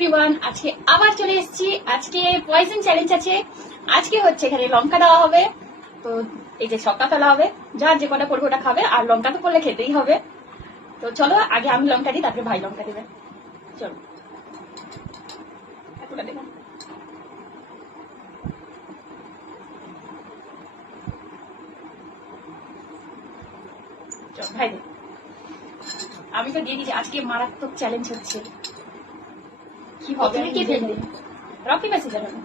Everyone, আজকে আবার চলে এসেছি। আজকে পয়জন চ্যালেঞ্জ আছে। আজকে হচ্ছে এখানে লঙ্কা দেওয়া হবে। তো এই যে ছক্কা ফেলা হবে, যার যে কটা পড়বে ওটা খাবে, আর লঙ্কা তো পড়লে খেতেই হবে। তো চলো আগে আমি লঙ্কা দিই, তারপরে ভাই লঙ্কা দেবে। চলো এতটা দেবো। চলো ভাই দে। আমি তো দিয়ে দিচ্ছি। আজকে মারাত্মক চ্যালেঞ্জ হচ্ছে। কি হবে কে ফেলবে? রকি মেসি যাবে না।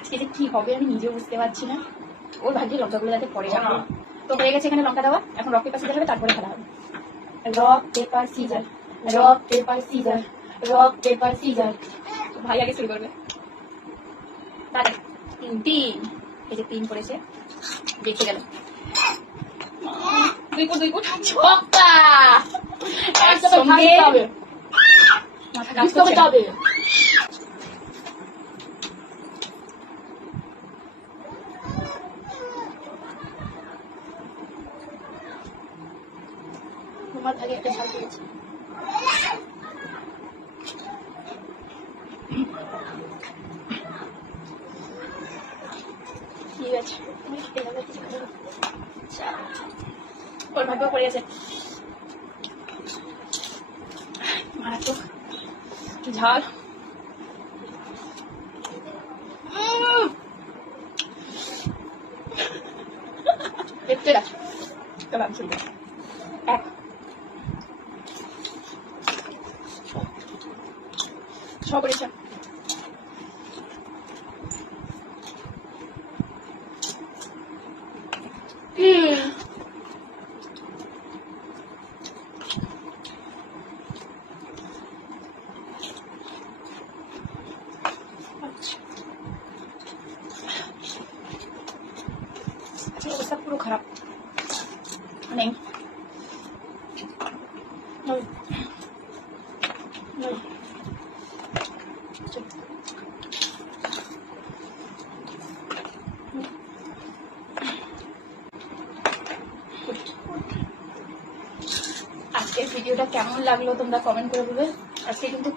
আজকে যে কি হবে আমি নিজেও বুঝতে পারছি না। ওর ভাগ্যে লঙ্কাগুলো যাতে পড়ে না। তো হয়ে গেছে এখানে লঙ্কা দেওয়া। এখন রক পেপার সিজার হবে, তারপরে খেলা হবে। Rock paper scissor, rock paper scissor, rock paper scissor. ভাই আগে শুরু করবে। তাহলে তিন, এই যে 3 পড়েছে, দেখে গেল। 2 ফুট 2 ফুট ছক্কা। একসঙ্গে মাথা কাজ করতে হবে। তোমার ভাগে একটা শাল পেয়েছি। ঠিক আছে, ওর ভাগ্য পড়ে আছে। মারাত্মক ঝাল। দেখতে রাখ। চলো আমি শুরু করি। 1 6 পড়েছে। অবস্থা পুরো খারাপ। নেই আজকের ভিডিওটা কেমন লাগলো তোমরা কমেন্ট করে বলবে। আজকে কিন্তু